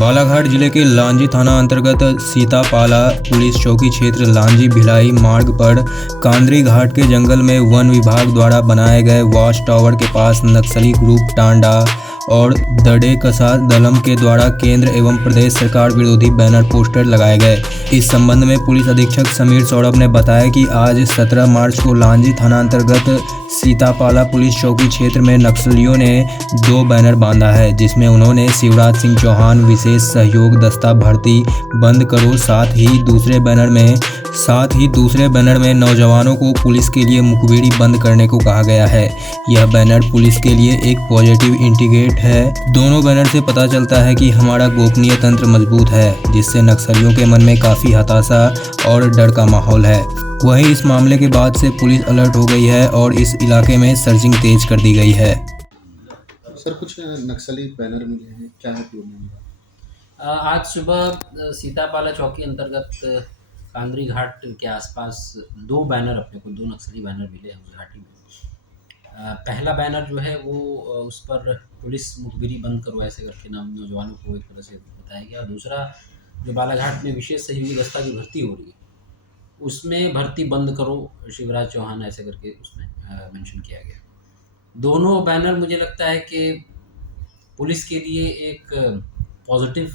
बालाघाट जिले के लांजी थाना अंतर्गत सीतापाला पुलिस चौकी क्षेत्र लांजी भिलाई मार्ग पर कांदरी घाट के जंगल में वन विभाग द्वारा बनाए गए वॉच टावर के पास नक्सली ग्रुप टांडा और दड़े कसा दलम के द्वारा केंद्र एवं प्रदेश सरकार विरोधी बैनर पोस्टर लगाए गए। इस संबंध में पुलिस अधीक्षक समीर सौरभ ने बताया कि आज 17 मार्च को लांजी थाना अंतर्गत सीतापाला पुलिस चौकी क्षेत्र में नक्सलियों ने 2 बैनर बांधा है, जिसमें उन्होंने शिवराज सिंह चौहान विशेष सहयोग दस्ता भर्ती बंद करो, साथ ही दूसरे बैनर में नौजवानों को पुलिस के लिए मुखबिरी बंद करने को कहा गया है। यह बैनर पुलिस के लिए एक पॉजिटिव इंडिकेट है। दोनों बैनर से पता चलता है कि हमारा गोपनीय तंत्र मजबूत है, जिससे नक्सलियों के मन में काफ़ी हताशा और डर का माहौल है। वहीं इस मामले के बाद से पुलिस अलर्ट हो गई है और इस इलाके में सर्चिंग तेज कर दी गई है। सर, कुछ नक्सली बैनर मिले हैं, क्या है पूर्ण मामला? आज सुबह सीतापाला चौकी अंतर्गत कांदरी घाट के आसपास 2 बैनर अपने को 2 नक्सली बैनर मिले हैं उस घाटी में। पहला बैनर जो है वो उस पर पुलिस मुखबिरी बंद करो ऐसे करके नाम नौजवानों को एक तरह से बताया गया। दूसरा जो बालाघाट में विशेष सहयोगी दस्ता की भर्ती हो रही है उसमें भर्ती बंद करो शिवराज चौहान ऐसे करके उसमें मेंशन किया गया। दोनों बैनर मुझे लगता है कि पुलिस के लिए एक पॉजिटिव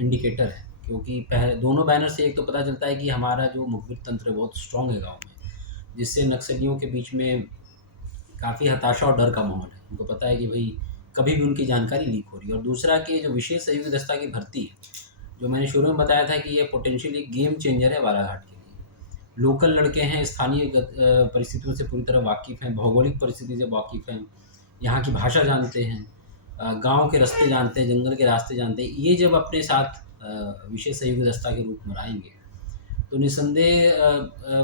इंडिकेटर है, क्योंकि दोनों बैनर से एक तो पता चलता है कि हमारा जो मुखबिर तंत्र बहुत स्ट्रॉन्ग है गांव में, जिससे नक्सलियों के बीच में काफ़ी हताशा और डर का माहौल है। उनको पता है कि भाई कभी भी उनकी जानकारी लीक हो रही है। और दूसरा कि जो विशेष सहयोगी दस्ता की भर्ती है, जो मैंने शुरू में बताया था कि ये पोटेंशियली गेम चेंजर है बालाघाट के लिए। लोकल लड़के हैं, स्थानीय परिस्थितियों से पूरी तरह वाकिफ़ हैं, भौगोलिक परिस्थिति से वाकिफ़ हैं, यहाँ की भाषा जानते हैं, गांव के रास्ते जानते हैं, जंगल के रास्ते जानते हैं। ये जब अपने साथ विशेष सहयोगी दस्ता के रूप में आएंगे तो निस्संदेह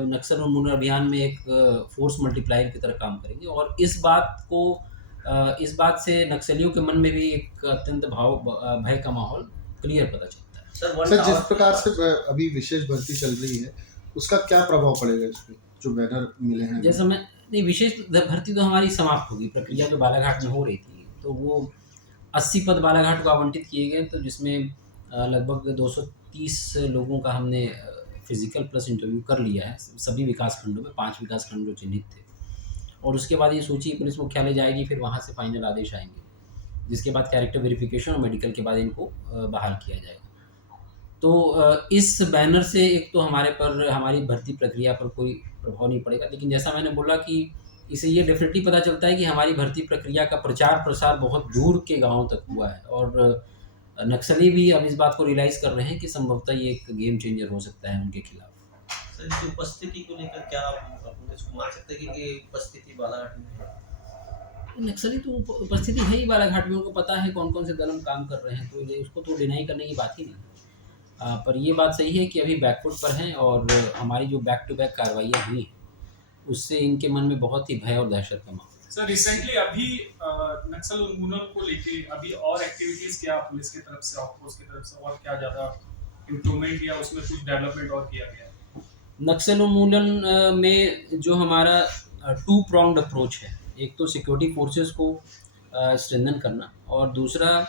नक्सल उन्मूलन अभियान में एक फोर्स मल्टीप्लायर की तरह काम करेंगे। और इस बात से नक्सलियों के मन में भी एक अत्यंत भय का माहौल क्लियर पता चलता है। सर, जिस प्रकार से अभी विशेष भर्ती चल रही है उसका क्या प्रभाव पड़ेगा इस पे, जो बैनर मिले हैं? जैसे मैं नहीं, विशेष भर्ती तो हमारी समाप्त होगी, प्रक्रिया जो बालाघाट में हो रही थी तो वो 80 पद बालाघाट को आवंटित किए गए, तो जिसमें लगभग 230 लोगों का हमने फिजिकल प्लस इंटरव्यू कर लिया है सभी विकास खंडों में। 5 विकास खंड जो चिन्हित थे, और उसके बाद ये सूची पुलिस मुख्यालय जाएगी, फिर वहाँ से फाइनल आदेश आएंगे, जिसके बाद कैरेक्टर वेरिफिकेशन और मेडिकल के बाद इनको बहाल किया जाएगा। तो इस बैनर से एक तो हमारी भर्ती प्रक्रिया पर कोई प्रभाव नहीं पड़ेगा, लेकिन जैसा मैंने बोला कि इसे ये डेफिनेटली पता चलता है कि हमारी भर्ती प्रक्रिया का प्रचार प्रसार बहुत दूर के गाँव तक हुआ है, और नक्सली भी अब इस बात को रियलाइज़ कर रहे हैं कि संभवतः ये एक गेम चेंजर हो सकता है उनके खिलाफ। सर, इसकी उपस्थिति को लेकर क्या पुलिस को मान सकते हैं कि उपस्थिति बालाघाट में है? नक्सली तो उपस्थिति है ही बालाघाट में, उनको पता है कौन कौन से दलम काम कर रहे हैं, तो ये उसको तो डिनाई करने की बात ही नहीं। पर ये बात सही है कि अभी बैकफुट पर हैं, और हमारी जो बैक टू बैक कार्रवाइयाँ हुई उससे इनके मन में बहुत ही भय और दहशत का माहौल। सर, रिसेंटली अभी नक्सल उन्मूलन को लेके अभी और एक्टिविटीज क्या पुलिस की तरफ से, आउटपोस्ट की तरफ से, और क्या ज़्यादा इम्प्रूवमेंट या उसमें कुछ डेवलपमेंट और किया गया है? नक्सल उन्मूलन में जो हमारा 2 pronged अप्रोच है, एक तो सिक्योरिटी फोर्सेस को स्ट्रेंथन करना, और दूसरा